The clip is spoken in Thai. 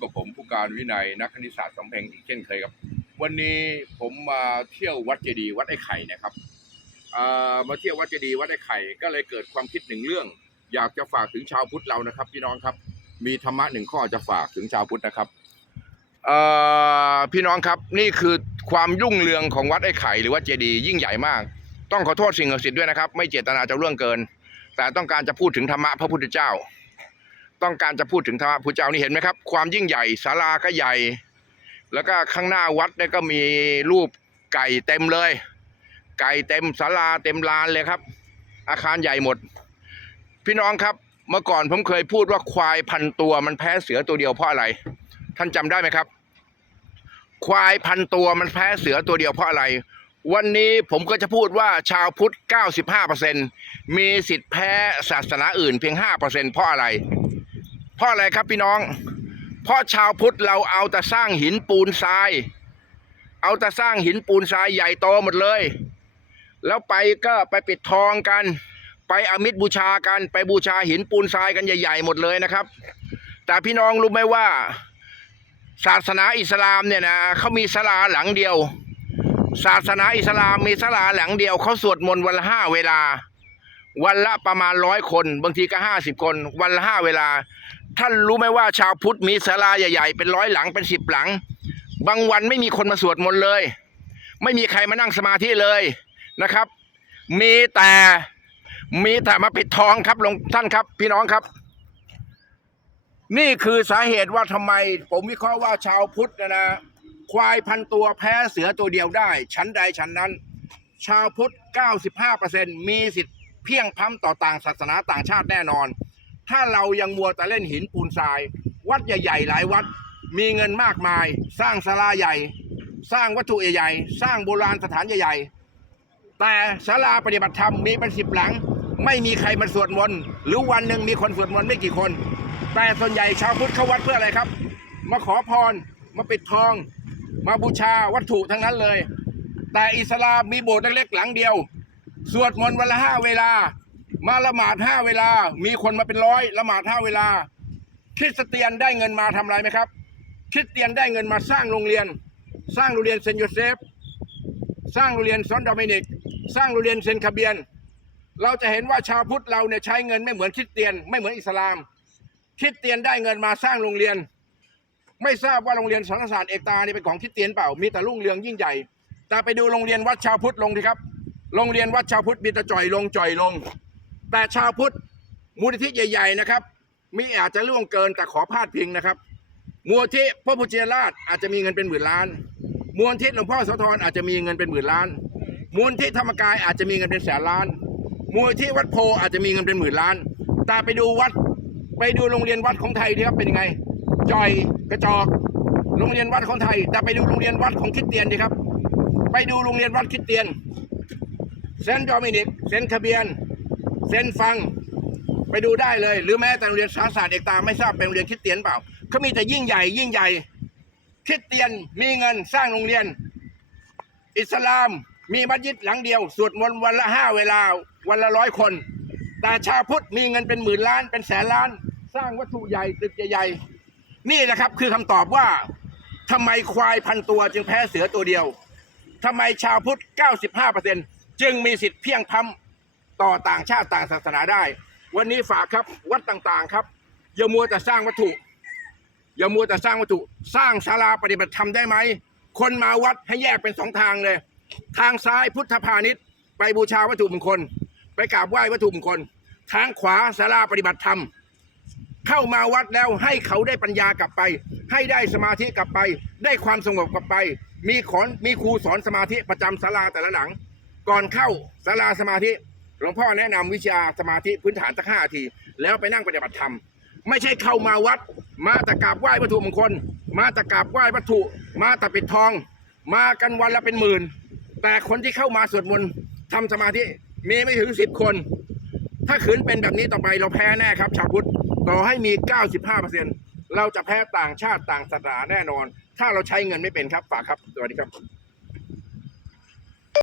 กับผมผู้การวินัยนักคณิตศาสตร์สำเพ็งอีกเช่นเคยครับ วันนี้ผมมาเที่ยววัดเจดีย์วัดไอ้ไข่นะครับมาเที่ยววัดเจดีย์วัดไอ้ไข่ก็เลยเกิดความคิดหนึ่งเรื่อง อยากจะฝากถึงชาวพุทธเรานะครับพี่น้องครับ มีธรรมะหนึ่งข้อจะฝากถึงชาวพุทธนะครับพี่น้องครับนี่คือความรุ่งเรืองของวัดไอ้ไข่หรือวัดเจดีย์ยิ่งใหญ่มาก ต้องขอโทษสิ่งศักดิ์สิทธิ์ด้วยนะครับ ไม่เจตนาจะเรื่องเกิน แต่ต้องการจะพูดถึงธรรมะพระพุทธเจ้า ต้องการจะพูดถึงธรรมะพระพุทธเจ้านี่เห็นไหมครับ ความยิ่งใหญ่ศาลาก็ใหญ่ แล้วก็ข้างหน้าวัดเนี่ยก็มีรูปไก่เต็มเลย ไก่เต็มศาลาเต็มลานเลยครับ อาคารใหญ่หมด พี่น้องครับเมื่อก่อนผมเคยพูดว่าควายพันตัวมันแพ้เสือตัวเดียวเพราะอะไร ท่านจำได้ไหมครับ ควายพันตัวมันแพ้เสือตัวเดียวเพราะอะไร วันนี้ผมก็จะพูดว่าชาวพุทธ 95%มีสิทธิ์แพ้ศาสนาอื่นเพียง 5%เพราะอะไร เพราะอะไรครับพี่น้อง เพราะชาวพุทธเราเอาแต่สร้างหินปูนทราย เอาแต่สร้างหินปูนทรายใหญ่โตหมดเลย แล้วไปก็ไปปิดทองกัน ไปอมิตรบูชากันไปบูชาหินปูนทรายกันใหญ่ ๆ หมดเลยนะครับ แต่พี่น้องรู้ไหมว่า ศาสนาอิสลามเนี่ยนะเขามีศาลาหลังเดียว ศาสนาอิสลามมีศาลาหลังเดียวเขาสวดมนต์วันละห้าเวลา วันละประมาณร้อยคน บางทีก็ห้าสิบคน วันละห้าเวลา ท่านรู้ไหมว่าชาวพุทธมีศาลาใหญ่ๆ เป็นร้อยหลังเป็นสิบหลัง บางวันไม่มีคนมาสวดมนต์เลย ไม่มีใครมานั่งสมาธิเลยนะครับ มีแต่มีแต่มาปิดทองครับหลวงท่านครับ พี่น้องครับ นี่คือสาเหตุว่าทำไม ผมวิเคราะห์ว่าชาวพุทธนะนะควายพันตัวแพ้เสือตัวเดียวได้ ชั้นใดชั้นนั้น ชาวพุทธ 95%มีสิทธิ์ เพียงพ้ำต่อต่างศาสนาต่างชาติแน่นอน ถ้าเรายังมัวแต่เล่นหินปูนทราย วัดใหญ่ๆหลายวัด มีเงินมากมาย สร้างศาลาใหญ่ สร้างวัตถุใหญ่ๆสร้างโบราณสถานใหญ่ๆ แต่ศาลาปฏิบัติธรรมมีเป็นสิบหลัง ไม่มีใครมาสวดมนต์หรือวันหนึ่งมีคนสวดมนต์ไม่กี่คน แต่ส่วนใหญ่ชาวพุทธเข้าวัดเพื่ออะไรครับ มาขอพรมาปิดทอง มาบูชาวัตถุทั้งนั้นเลย แต่อิสลามมีโบสถ์เล็กๆหลังเดียว สวดมนต์วันละห้าเวลา มาละหมาดห้าเวลา มีคนมาเป็นร้อยละหมาดห้าเวลา คริสเตียนได้เงินมาทำอะไรไหมครับ คริสเตียนได้เงินมาสร้างโรงเรียน สร้างโรงเรียนเซนโยเซฟ สร้างโรงเรียนซอนโดมินิก สร้างโรงเรียนเซนคาเบียน เราจะเห็นว่าชาวพุทธเราเนี่ยใช้เงินไม่เหมือนคริสเตียนไม่เหมือนอิสลาม คริสเตียนได้เงินมาสร้างโรงเรียน ไม่ทราบว่าโรงเรียนสารศาสตร์เอกตานี่เป็นของคริสเตียนเปล่า มีแต่รุ่งเรืองยิ่งใหญ่ แต่ไปดูโรงเรียนวัดชาวพุทธลงดีครับ โรงเรียนวัดชาวพุทธมีแต่จ่อยลงจ่อยลง แต่ชาวพุทธมูลนิธิใหญ่ ๆ นะครับ มีอาจจะล่วงเกินแต่ขอพาดพิงนะครับมูลที่พระพุทธเจ้าราชอาจจะมีเงินเป็นหมื่นล้าน มูลที่หลวงพ่อโสธรอาจจะมีเงินเป็นหมื่นล้าน มูลที่ธรรมกายอาจจะมีเงินเป็นแสนล้าน มูลที่วัดโพอาจจะมีเงินเป็นหมื่นล้าน แต่ไปดูวัดไปดูโรงเรียนวัดของไทยดีครับเป็นยังไงจ่อยกระจอกโรงเรียนวัดของไทย แต่ไปดูโรงเรียนวัดของคริสเตียนดีครับ ไปดูโรงเรียนวัดคริสเตียน เซ็นต์โดมินิกเซ็นต์คาเบียน เซ็นฟัง ไปดูได้เลย หรือแม้แต่โรงเรียนสารศาสตร์เอกตาไม่ทราบเป็นโรงเรียนคริสเตียนเปล่าเขามีแต่ยิ่งใหญ่ ยิ่งใหญ่คริสเตียนมีเงินสร้างโรงเรียน อิสลามมีมัสยิดหลังเดียวสวดมนต์วันละห้าเวลาวันละร้อยคน แต่ชาวพุทธมีเงินเป็นหมื่นล้านเป็นแสนล้าน สร้างวัตถุใหญ่ตึกใหญ่ๆนี่แหละครับคือคำตอบว่าทำไมควายพันตัวจึงแพ้เสือตัวเดียวทำไมชาวพุทธ 95% จึงมีสิทธิ์เพียงพำต่อต่างชาติต่างศาสนาได้ วันนี้ฝากครับวัดต่างๆครับ อย่ามัวแต่สร้างวัตถุ อย่ามัวแต่สร้างวัตถุ สร้างศาลาปฏิบัติธรรมได้ไหม คนมาวัดให้แยกเป็นสองทางเลย ทางซ้ายพุทธพาณิชย์ ไปบูชาวัตถุมงคล ไปกราบไหว้วัตถุมงคล ทางขวาศาลาปฏิบัติธรรมเข้ามาวัดแล้วให้เขาได้ปัญญากลับไป ให้ได้สมาธิกลับไป ได้ความสงบกลับไป มีขอนมีครูสอนสมาธิประจำศาลาแต่ละหลัง ก่อนเข้าศาลาสมาธิหลวงพ่อแนะนำวิชาสมาธิพื้นฐานสักห้าที แล้วไปนั่งปฏิบัติธรรม ไม่ใช่เข้ามาวัด มาต่กราบไหว้วัตถุมงคล มาต่กราบไหว้วัตถุ มาต่ปิดทอง มากันวันละเป็นหมื่น แต่คนที่เข้ามาสวดมนต์ทำสมาธิมีไม่ถึงสิบคน ถ้าขืนเป็นแบบนี้ต่อไปเราแพ้แน่ครับ ชาวพุทธต่อให้มี 95%เราจะแพ้ต่างชาติต่างศาสนาแน่นอน ถ้าเราใช้เงินไม่เป็นครับฝากครับสวัสดีครับ